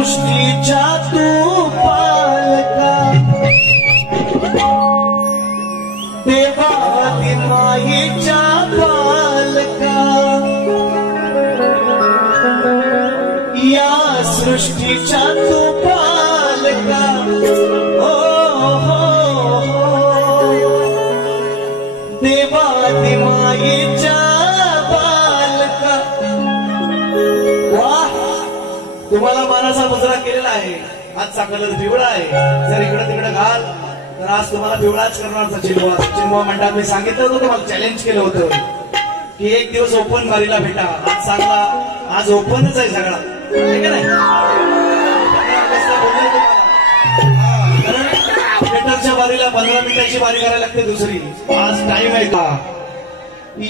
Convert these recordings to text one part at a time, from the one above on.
सृष्टीच्या तू पालका देवादी मायेच्या पालका या सृष्टीच्या तू पालका देवादी मायेच्या बालका। वाह, तुम्हाला मानाचा मुजरा केलेला आहे। आजचा कलर पिवळा आहे, जर इकडे तिकडे घाल तर आज तुम्हाला पिवळाच करणार चिनवा। चिनवा मंडळात मी सांगितलं होतं, तुम्हाला चॅलेंज केलं होतं की एक दिवस ओपन बारीला भेटा। आज सांगला, आज ओपनच आहे सगळा, ठीक आहे ना? थिएटरच्या बारीला 15 मिनिटाची बारी करायला लागते दुसरी। आज टाइम आहे का?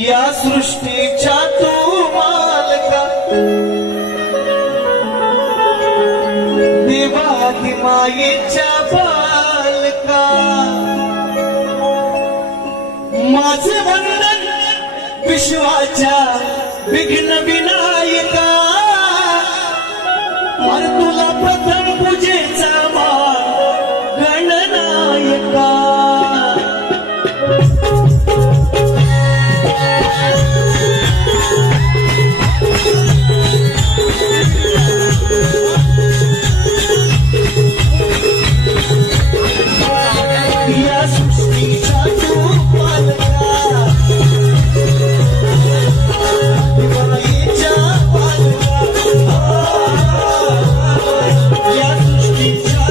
या सृष्टीच्या तू मालका देवादी मायेच्या बालका माझे वंदन विश्वाच्या विघ्न विनायका और तुला प्रथम पूजेचा मान गणनायका। या सृष्टीच्या तू पालका मायेच्या पालका या सृष्टीच्या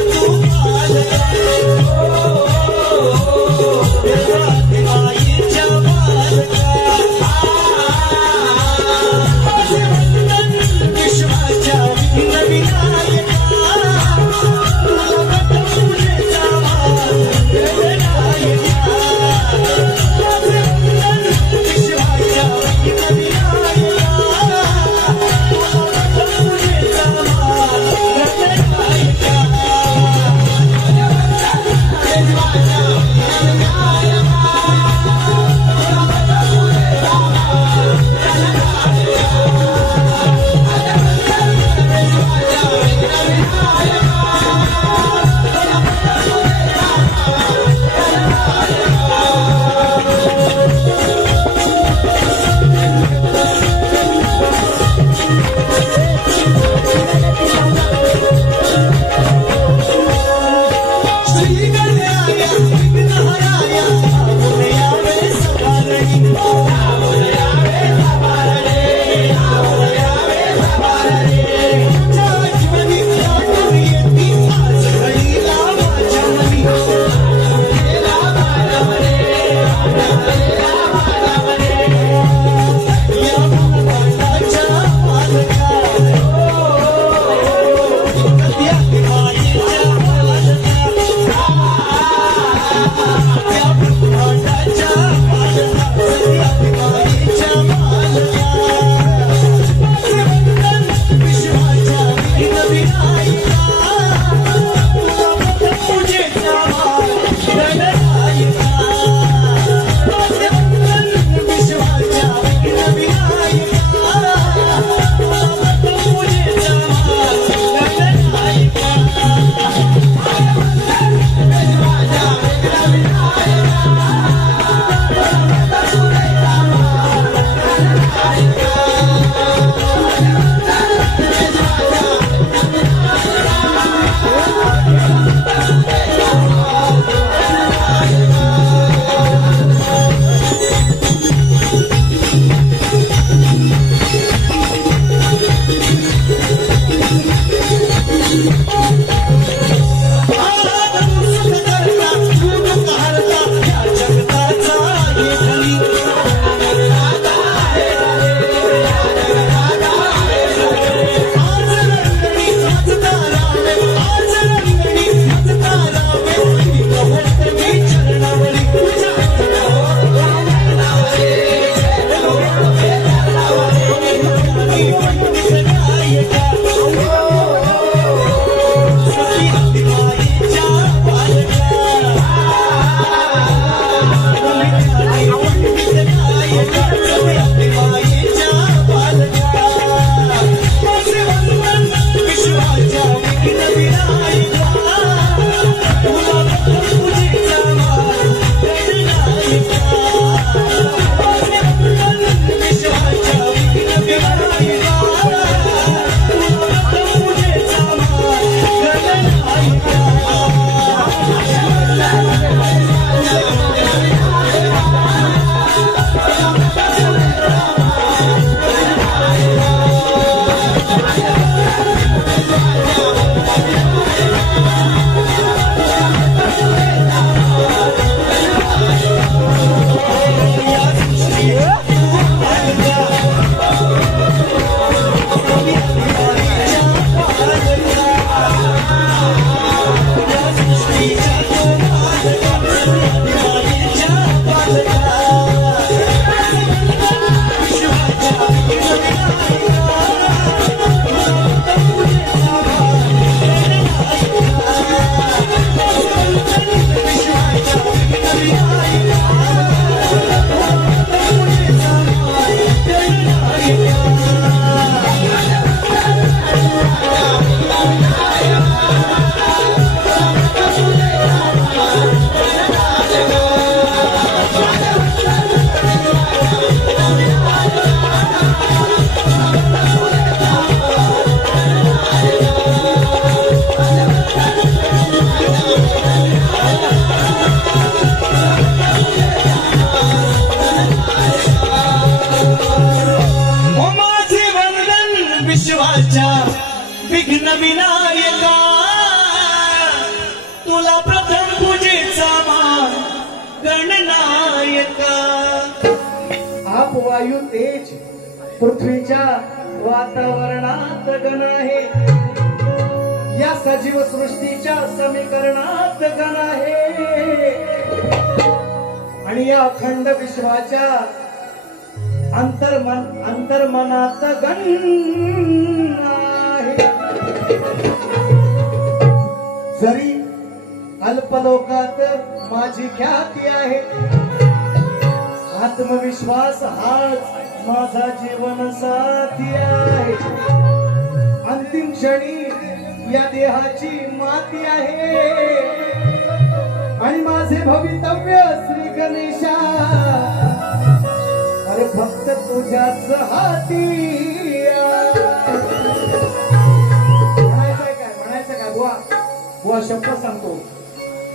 विघ्न विनायका तुला प्रथम पूजेचा मान गणनायका आप वायू तेज पृथ्वीच्या वातावरणात गण आहे या सजीव सृष्टीच्या समीकरणात गण आहे आणि या अखंड विश्वाच्या अंतर्मनात गण आहे जरी अल्पलोकात माझी ख्याती आहे आत्मविश्वास हाच माझा जीवन साथी आहे अंतिम क्षणी या देहाची माती आहे आणि माझे भवितव्य श्री गणेशा अरे फक्त तुझ्याच हाती म्हणायचं काय बुवा शब्द सांगतो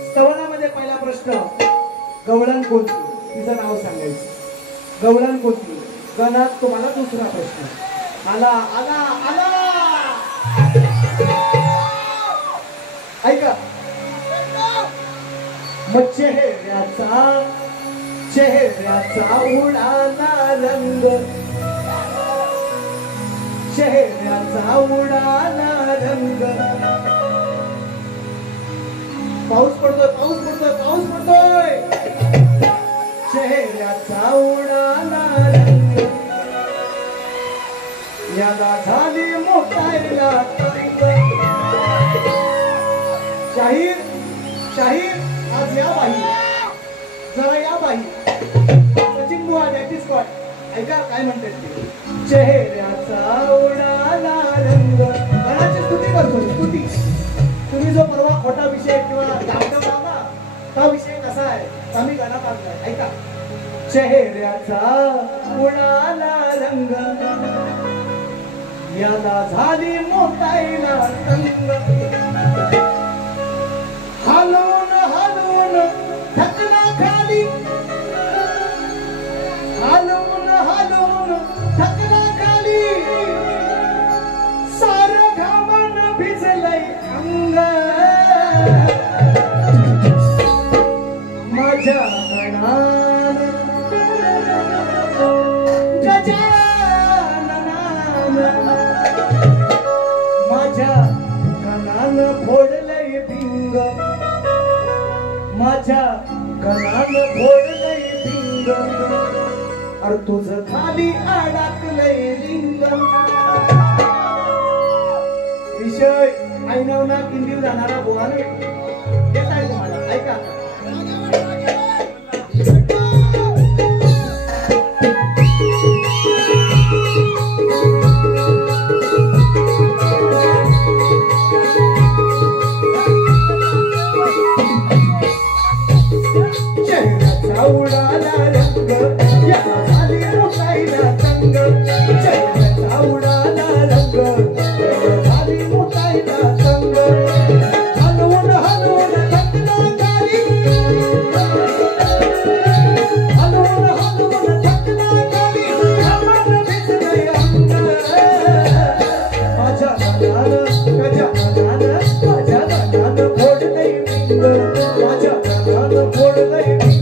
स्तवनामध्ये पहिला प्रश्न गवळण कोणती तिचं नाव सांगायचं गवळण कोणती गणात तुम्हाला दुसरा प्रश्न आला आला आला ऐका मग चेहऱ्याचा उडाला रंग चेहऱ्याचा उडाला रंग पाऊस पडतोय चेहऱ्याचा उडाला रंग याला झाली मोठायला शाहीर आज या बाई जरा या बाई सचिन बुवा दॅट इज व्हॉट ऐका काय म्हणतात ते चेहऱ्याचा उडाला रंग गणाची स्तुती करतो स्तुती तुम्ही जो परवा खोटा विषय किंवा दाखवला ना तो विषय कसा आहे आम्ही गाणं पाहतोय ऐका चेहऱ्याचा उडाला रंग याला झाली मोठायला रंग हलवून हलवून थकला खाली हलवून हलवून थकला खाली सारं घामन भिजलंय अंग माझ्या गणान गजाननान माझ्या गणान फोडलंय भिंग माझ्या गणान फोडलंय भिंग अरे तुझं खाली अडकलंय लिंग विषय ऐनवना किंदीव जाणारा बोहाने येत आहे तुम्हाला ऐका उडाला रंग याला झाली मोठायला संग चेहऱ्याचा उडाला रंग याला झाली मोठायला संग हलवून हलवून थकला खाली हलवून हलवून थकला खाली घामन भिजलंय अंग माझ्या गणानं माझ्या गणानं फोडलंय भिंग माझ्या गणानं फोडलंय भिंग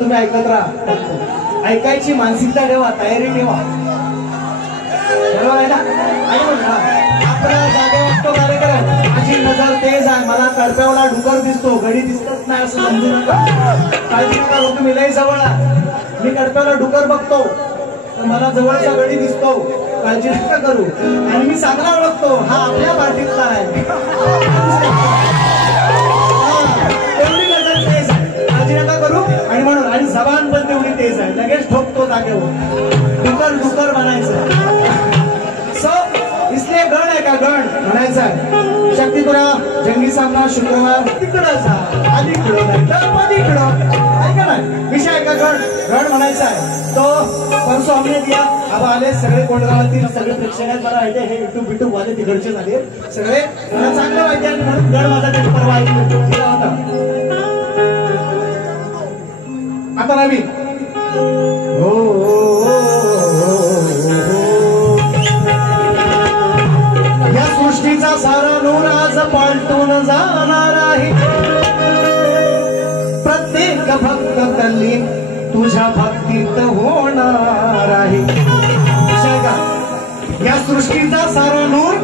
तुम्ही ऐकत राहा. ऐकायची मानसिकता ठेवा, तयारी ठेवा. कडप्यावाला डुकर दिसतो, गडी दिसतच नाही असं समजू नका. काळजी नका करू, तुम्ही लय जवळ आहात. मी कडप्याला डुकर बघतो तर मला जवळचा गडी दिसतो, काळजी नका करू. आणि मी चांगला ओळखतो, हा आपल्या पार्टीतला आहे. एवढी नजर तेज आहे, काळजी नका करू. आणि म्हणून आणि जबान पण तेवढी तेज आहे, लगेच ठोकतो जागेवर. डुकर डुकर म्हणायचं. इसलिए गण आहे का गण म्हणायचं आहे. शक्तीपुरा जंगी सामना शुक्रवार तिकडं जा, अलीकडं नाही तर पलीकडं, ऐका नाही विषय आहे का गण गण म्हणायचा आहे. तो परसो आम्ही दिया अब आले सगळे कोंडगावातील सगळे प्रेक्षक मला माहिती हे युट्यूब बिट्यूब वाले तिकडचे झाले सगळे, मला चांगलं माहिती आहे म्हणून गण माझा ते परवा ऐकला होता. आता नवीन या सृष्टीचा सारा नूर आज पालटून जाणार आहे. प्रत्येक भक्त तल्लीन तुझ्या भक्तीत होणार आहे. या सृष्टीचा सारा नूर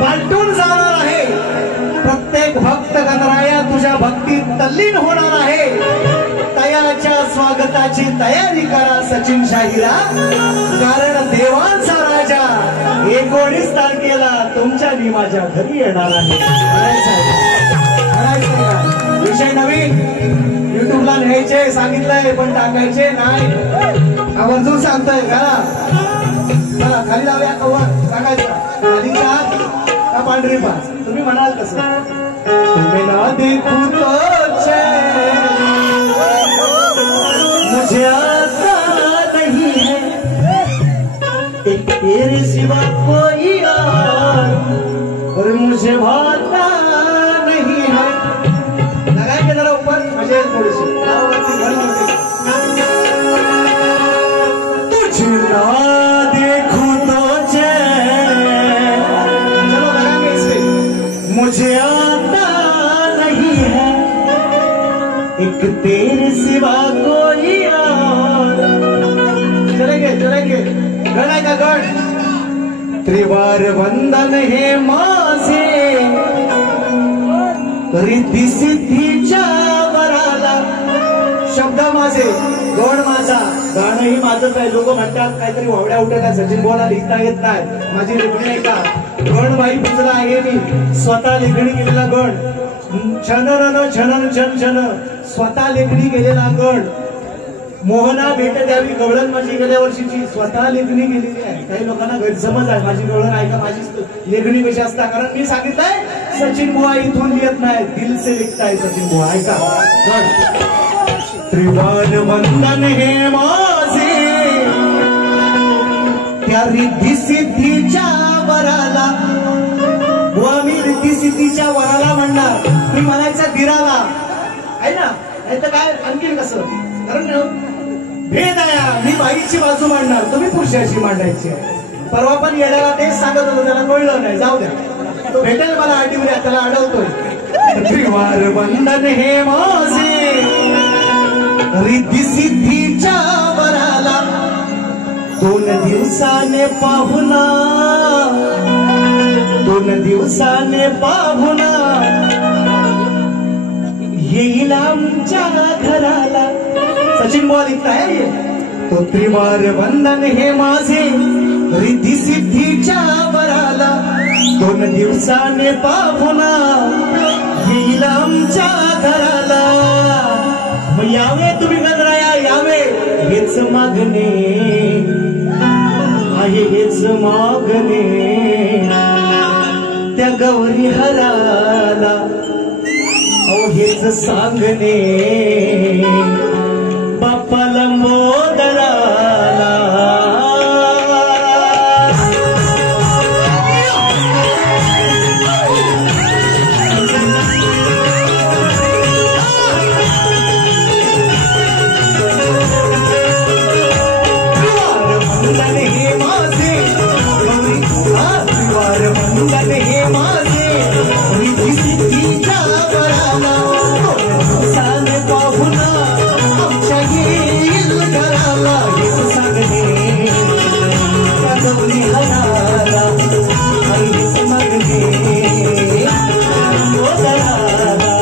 पालटून जाणार आहे. प्रत्येक भक्त गणराया तुझ्या भक्तीत तल्लीन होणार आहे. तयाच्या स्वागताची तयारी करा सचिन शाहिरा, कारण देवांचा राजा 19 तारखेला तुमच्या नी माझ्या घरी येणार आहे. विषय नवीन युट्यूबला न्यायचे सांगितलंय पण टाकायचे नाही, आवर्जून सांगतोय का. चला खाली लावूया कवर, सांगायचं खाली का पांढरी पाच. तुम्ही म्हणाल कसं, तुम्ही ना देखू मुझे आता नहीं है एक तेरे सिवा कोई और, और मुझे भाता नहीं है. लगाएंगे जरा ऊपर मजे थोड़ी सी तुझे ना देखूं तो चैन, चलो लगाएंगे इससे. मुझे आता नहीं है एक तेरे सिवा कोई और. चलेंगे चलेंगे गण आहे का गण. त्रिवार वंदन हे माझे रिद्धी सिद्धीच्या वराला. शब्द माझे गण माझा, गाणंही माझंच आहे. लोक म्हणतात काहीतरी वावड्या उठ्या का सचिन बोला लिहिता येत नाही, माझी लेखणी आहे का. गण बाई पुजला आहे मी, स्वतः लेखणी केलेला गण. छनन छनन छन छन स्वतः लेखणी केलेला गण. मोहना भेट द्यावी गवळण माझी गेल्या वर्षीची स्वतः लेखणी केलेली आहे. काही लोकांना गैरसमज आहे माझी गवळण आहे का माझी लेखणी कशी असता, कारण मी सांगितलंय सचिन बुवा इथून लिहित नाही, दिल से लिखताय सचिन बुवा, ऐका. त्रिवार वंदन हे माझे त्या रिद्धी सिद्धीच्या वराला. बुवा मी रिद्धी सिद्धीच्या वराला म्हणणार, मी म्हणायचं दिराला आहे ना, नाही तर काय आणखीन कसं. कारण भेद आहे, मी बाईची बाजू मांडणार, तुम्ही पुरुषाची मांडायची. परवा पण येण्याला तेच सांगत होतो, त्याला कळलं नाही, जाऊ द्या, तो भेटेल मला आठवड्या, त्याला अडवतोय. त्रिवार वंदन हे माझे रिद्धी सिद्धीच्या वराला. 2 दिवसाने पाहुणा, 2 दिवसाने पाहुणा येईल आमच्या घराला. सचिन बुवा लिखताय तो. त्रिवार वंदन हे माझे रिद्धी सिद्धीच्या वराला. 2 दिवसाने पाहुणा येईल आमच्या घराला. मग यावे तुम्ही गणराया यावे, हेच मागणे आहे, हेच मागणे त्या गौरी हराला. हेच सांगणे बाप्पा लंबोदराला. हराला,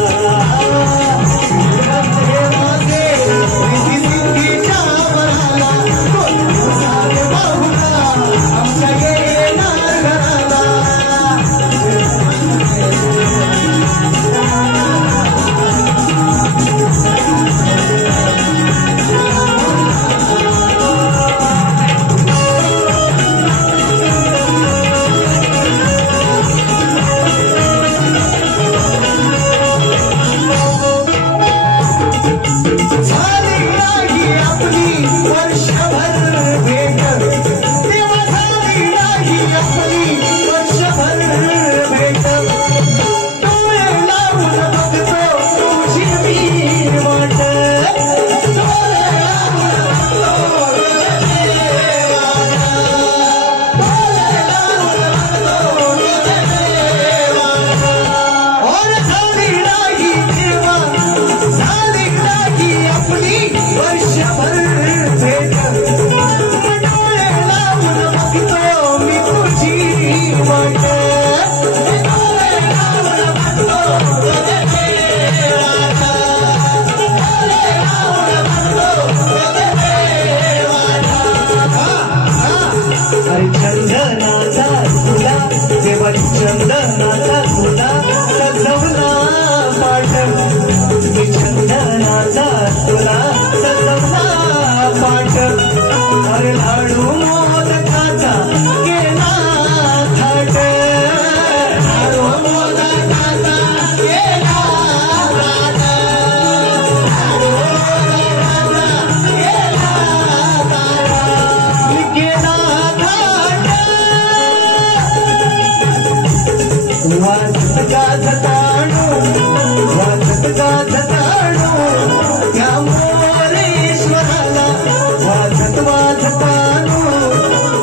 अरे चंदनाचा तुला देवा चंदनाचा तुला सजवला पाठ चंदनाचा तुला सजवला पाठ अरे लाडू मोदकाचा केला थाट लाडू मोदकाचा केला थाट लाडू मोदकाचा केला थाट केला थाट वाजत गाजताणू वाजत गाजताणू त्या मोरेश्वराला वाजत वाजताणू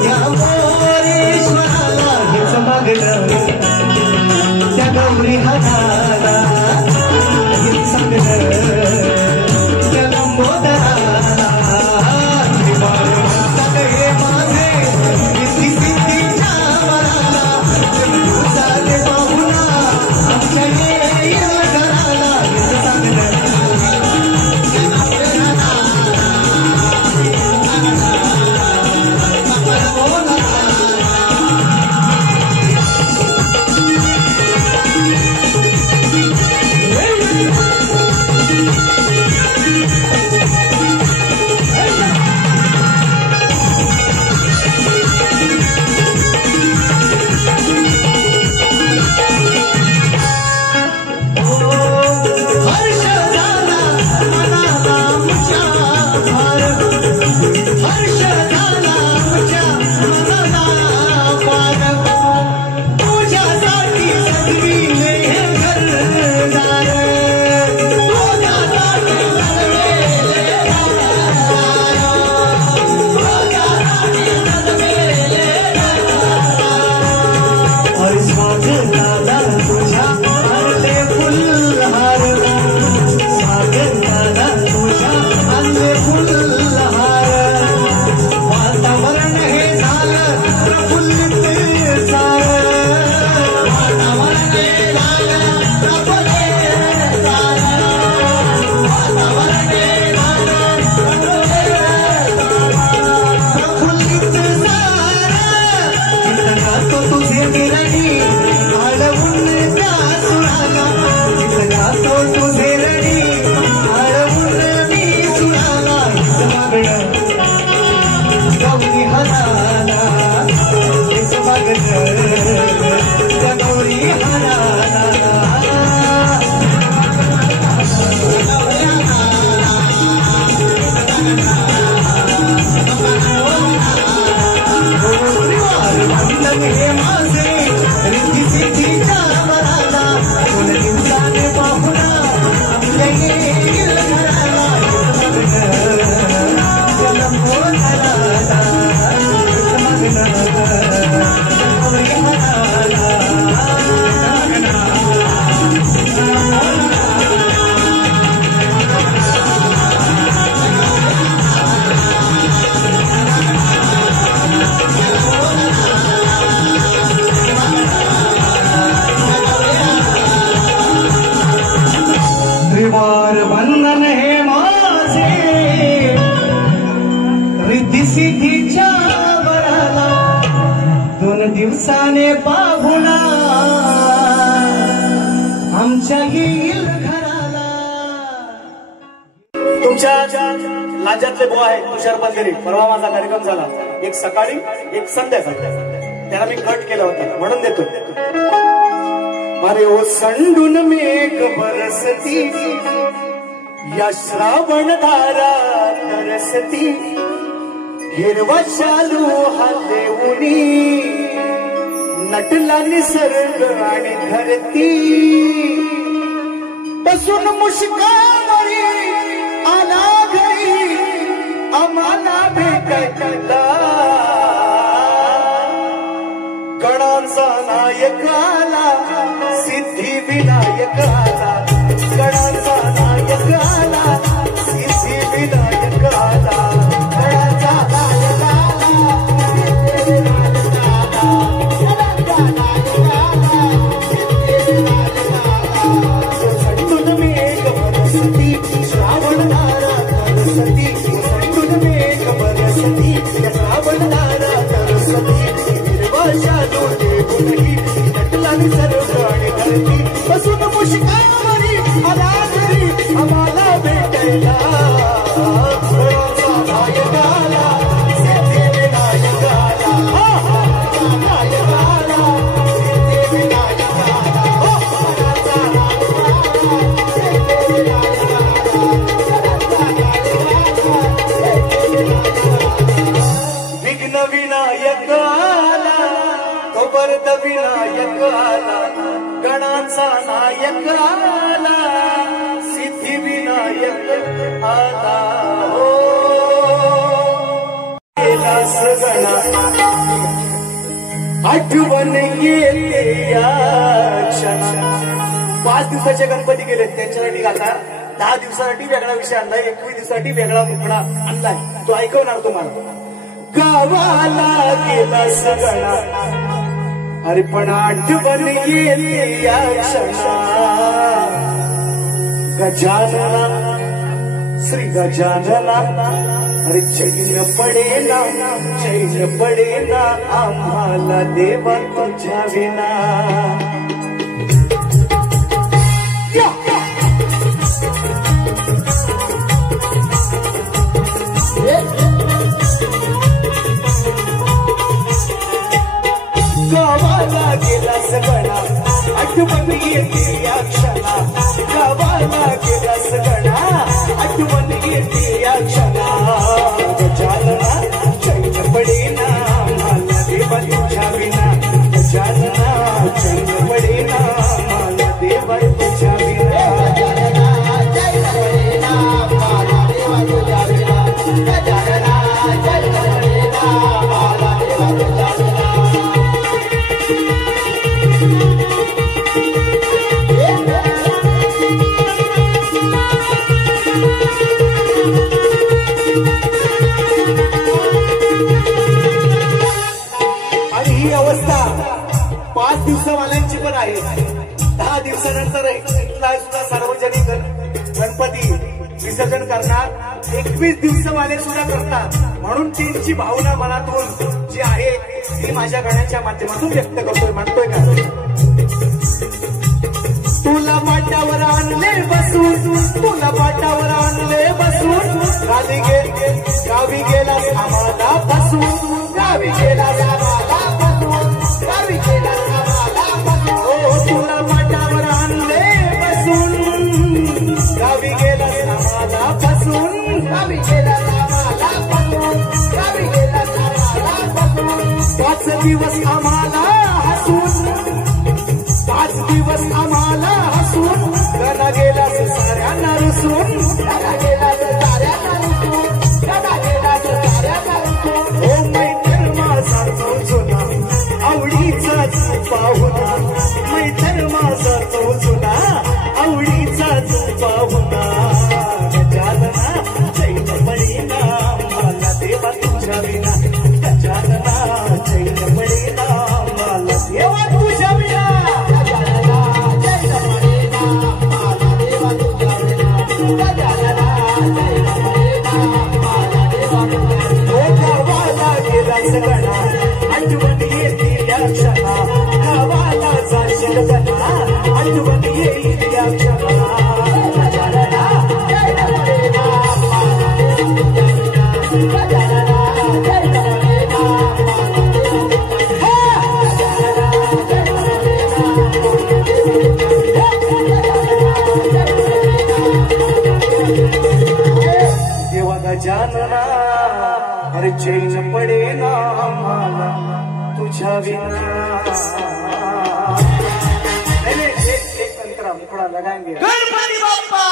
त्या मोरेश्वराला हेच मागणं त्या गौरी हाताला हेच सांगणं त्या लंबोदराला हे माझे किती सिद्धीच्या वराला चाले पाहुणा आमच्या येईल घराला हेच सांगणं बंधन हे माझे रिद्धी सिद्धीच्या वराला 2 दिवसाने पाहुणा आमच्या येईल घराला. तुमच्या राज्यातले बुवा आहे तुषार पंधरे. परवा माझा कार्यक्रम झाला, एक सकाळी एक संध्याकाळी. त्याला मी कट केला होता म्हणून देतो. अरे ओ संडून मेघ बरसती या श्रावण धारा तरसती हिरवा शालू हा देऊनी नटला निसर्ग आणि धरती बसून मुश्कावरी आला घरी आम्हाला भेटला गणांचा नायकाला सिद्धी विनायकाला गणांचा नायकाला सिद्धी विनायकाला गणांचा नायकाला संतुन मेघ बरसती श्रावण धारा तरसती संतुन मेघ बरसती श्रावण धारा तरसती वर्ध विनायक आला, गणाचा नायक आला, सिद्धी विनायक आला हो. गेला सगळा आठवण येते या क्षणा. 5 दिवसाचे गणपती गेले, त्यांच्यासाठी आता 10 दिवसासाठी वेगळा विषय आणलाय, 21 दिवसासाठी वेगळा मुखडा आणलाय, तो ऐकवणार तुम्हाला. गावाला गेला सगळा, अरे पण आठवण येते या क्षणा. गजानना श्री गजानना, अरे चैन पडेना, चैन पडेना आम्हाला देवा तुझ्या विना. गावाला गेला सगळा, आठवण येते या क्षणा. गावाला गेला सगळा, आठवण येते या क्षणा. गजानना चैन पडेना आम्हाला देवा तुझ्या विना. गजानना चैन पडेना आम्हाला देवा तुझ्या विना. गजानना चैन पडेना आम्हाला देवा तुझ्या विना. गजानना चैन पडेना आम्हाला देवा तुझ्या विना. आणि ही अवस्था 5 दिवसावाल्यांची पण आहे. 10 दिवसानंतर सुद्धा सार्वजनिक गणपती विसर्जन करणार. 21 दिवसावाले सुद्धा करतात. म्हणून त्यांची भावना मनातून जी आहे ती माझ्या गाण्याच्या माध्यमातून व्यक्त करतोय. म्हणतोय का, तुला पाटावर आणले बसून, तुला पाटावर आणले बसून. गावी गेला आम्हाला फसून, गावी गेला आम्हाला फसून, गावी गेला आम्हाला फसून. हो तुला पाटावर आणले बसून, गावी गेला आम्हाला फसून, गावी गेला आम्हाला फसून, गावी गेला आम्हाला फसून. 5 दिवस आम्हाला हसून, 5 दिवस आम्हाला हसून. गणा गेला साऱ्यांना रुसून, गणा गेला साऱ्यांना रुसून, गणा गेला साऱ्यांना रुसून. हो मैत्र माझा तो जुना, आवडीचा तू पाहुणा. मैत्र माझा तो जुना, आवडीचा तू पाहुणा. गजानना चैन पडेना मला देवा तुझ्या विना. गजानना चैन पडेना मला देवा तुझ्या विना. सगळा आठवण येते या क्षणा. गावाला जाशील गणा, आठवण येईल या क्षणा. गजानना चैन पडेना मला देवा तुझ्या विना. गजानना चैन पडेना मला देवा. गजानना अरे चैन पडेना आम्हाला तुझ्या विना. एक अंतरा मुखडा लगाएंगे. गणपती बाप्पा.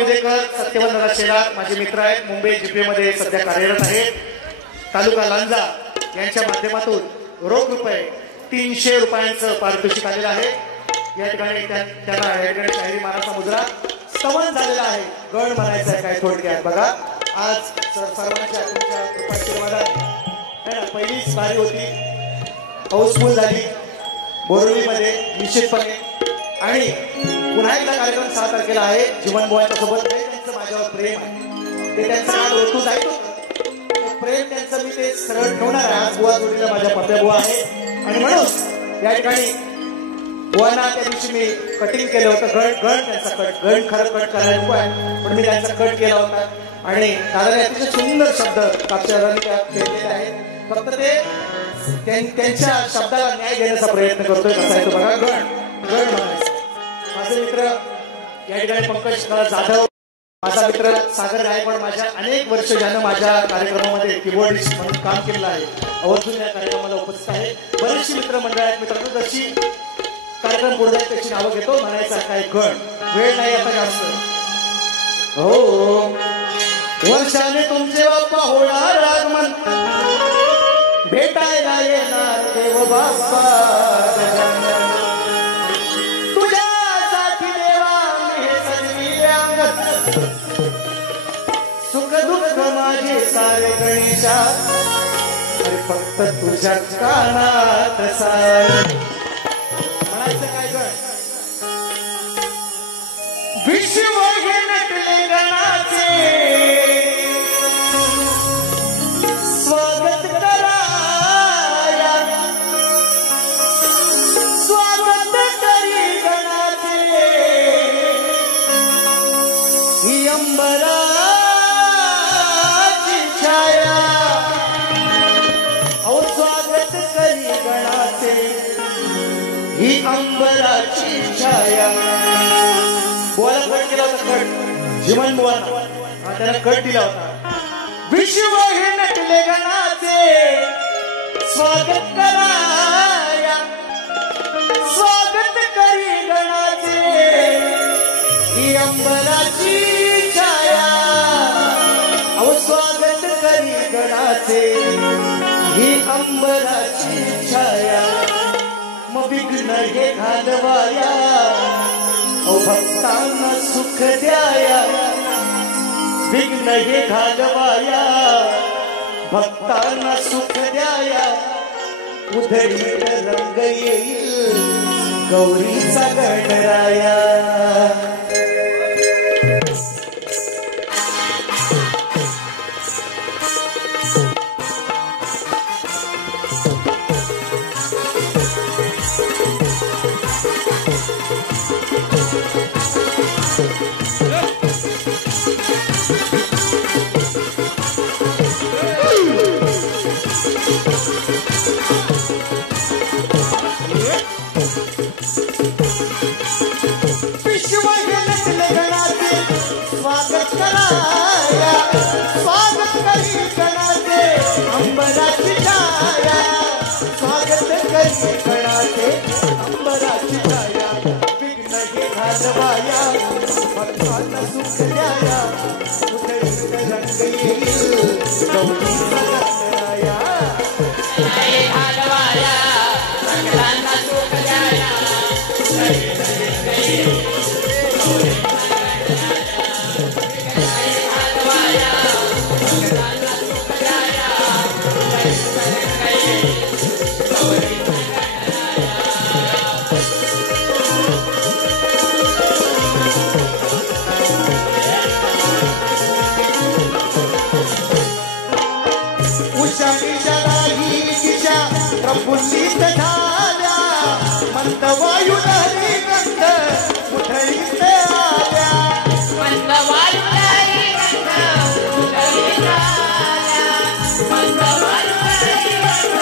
विदेकर, सत्यवंत शेलार माझे मित्र आहेत, मुंबई जीपीए मध्ये सध्या कार्यरत आहेत. तालुका लांजा यांच्या माध्यमातून रोख रुपये 300 रुपयांचं पारितोषिक आलेलं आहे. या ठिकाणी त्यांना शाहिरी मानाचा मुजरा स्तवन झालेला आहे. गण म्हणायचं आहे काय थोडक्यात बघा. आज सर्वांच्या तुमच्या कृपाशीर्वादाने पहिलीच बारी होती, हाऊसफुल झाली बोरिवलीमध्ये निश्चितपणे. आणि पुन्हा एकदा कार्यक्रम 6 तारखेला आहे. जीवन बुवांच्या सोबत त्यांचं माझ्यावर प्रेम आहे, ते त्यांचं नाव ओळखून जायचं होतं. प्रेम त्यांचं मी ते सरळ ठेवणार आहे. आज बुवा जोडीला माझ्या पप्प्या बुवा आहे आणि म्हणून या ठिकाणी बुवांना त्या दिवशी मी कटिंग केलं होतं. गण त्यांचा गण खरं कट करायला नको आहे, पण मी त्यांचा कट केला होता. आणि दादाने अतिशय सुंदर शब्द कापसारांनी केलेले आहेत. फक्त ते त्यांच्या शब्दाला न्याय देण्याचा प्रयत्न करतोय. कसा आहे तो बघा. गण म्हणायचं. माझे मित्र या ठिकाणी पंकज जाधव, माझा मित्र सागर गायकवाड, माझ्या अनेक वर्ष ज्यानं माझ्या कार्यक्रमामध्ये कीबोर्डिस्ट म्हणून काम केलेलं आहे, आवर्जून या कार्यक्रमाला उपस्थित आहे. बरेचशी मित्र मंडळ आहेत. मित्रांनो जशी कार्यक्रम पुढे जाईल त्याची नावं घेतो. म्हणायचा काय गण. वेळ नाही आता जास्त. हो वर्षाने तुमचे बाप्पा होणार आगमन, भेटायला येणार देव बाप्पा गजानन. तुझ्यासाठी देवा मी हे सजवी अंगण, सुख दुःख माझे सारे गणेशा, अरे फक्त तुझ्या कानात सारे. म्हणायचं काय गण. विश्व हे नटले गणाचे, स्वागत कराया, स्वागत करी गणाचे, ही अंबराची छाया. अहो स्वागत करी गणाचे, ही अंबराची छाया. बुवाला कट केला होता. कट जीवन बुवाला त्याला कट दिला होता. विश्व हे नटले गणाचे, स्वागत कराया, स्वागत करी गणाचे, ही अंबराची छाया. अहो स्वागत करी गणाचे, ही अंबराची छाया. मग विघ्न हे घालवाया, अहो भक्तांना सुख द्याया. विघ्न हे घालवाया, भक्तांना सुख द्याया. उधळीत रंग येईल गौरीचा गणराया. प्रफुल्लित झाल्या मंदवायू लहरी गंध उठळीत आल्या. मंदवायू लहरी गंध उठळीत आल्या. मंदवायू लहरी गंध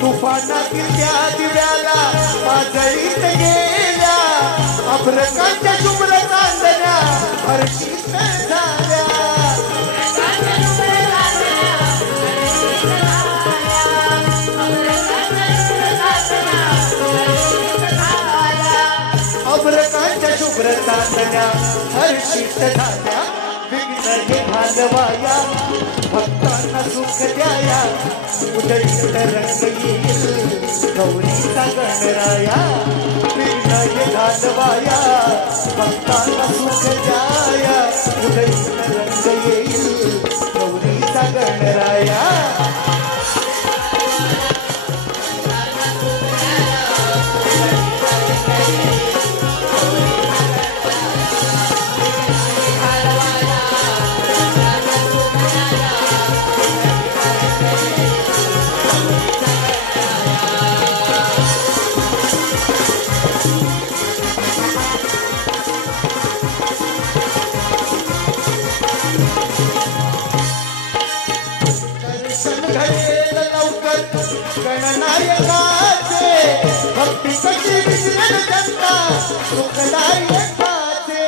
तुफानातील त्या दिव्याला पाजळीत गेल्या. अभ्रकांच्या शुभ्र चांदण्या हर्षित झाल्या. अभ्रकांच्या शुभ्र चांदण्या हर्षित झाल्या विघ्न हे घालवाया भक्तांना सुख द्याया उदयीत रंग येईल गौरीचा गणराया विघ्न हे घालवाया भक्तांना सुख द्याया उदयीत रंग येईल गौरीचा गणराया गणनायकाचे भक्ती कशी विसरेल जनता सुखदायकाचे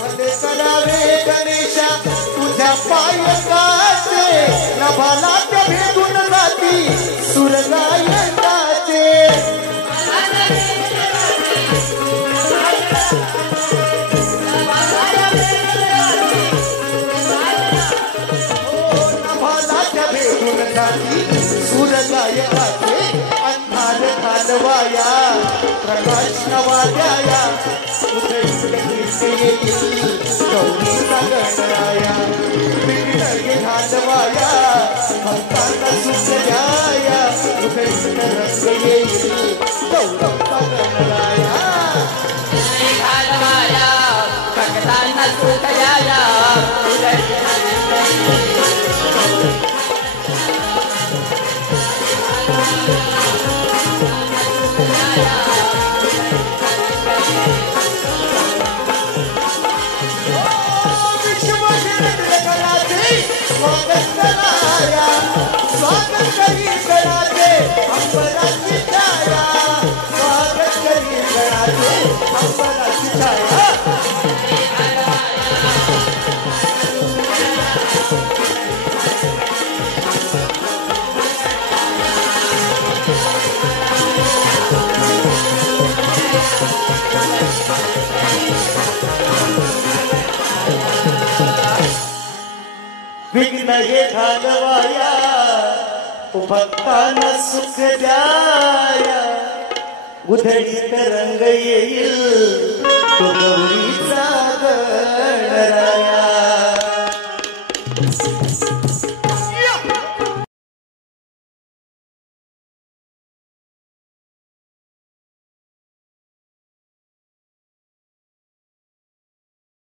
मध्ये करावे गणेशा तुझ्या पायकाचे नभाला त्या भेटून जाती सुरगायकाचे सूरगायकाचे अंधार घालवाया प्रकाश नवा द्याया उदयीत येईल गौरीचा गणराया विघ्न हे घालवाया भक्तांना सुख द्याया उदयीत रंग येईल गौरीचा गणराया घालवाया भक्तांना सुख द्याया स्वागत कराया स्वागत करी गणाचे अंबराची छाया स्वागत करी गणाचे अंबराची छाया विघ्न हे घालवाया भक्तांना सुख द्याया उधळीत रंग येईल तो गौरीचा गणराया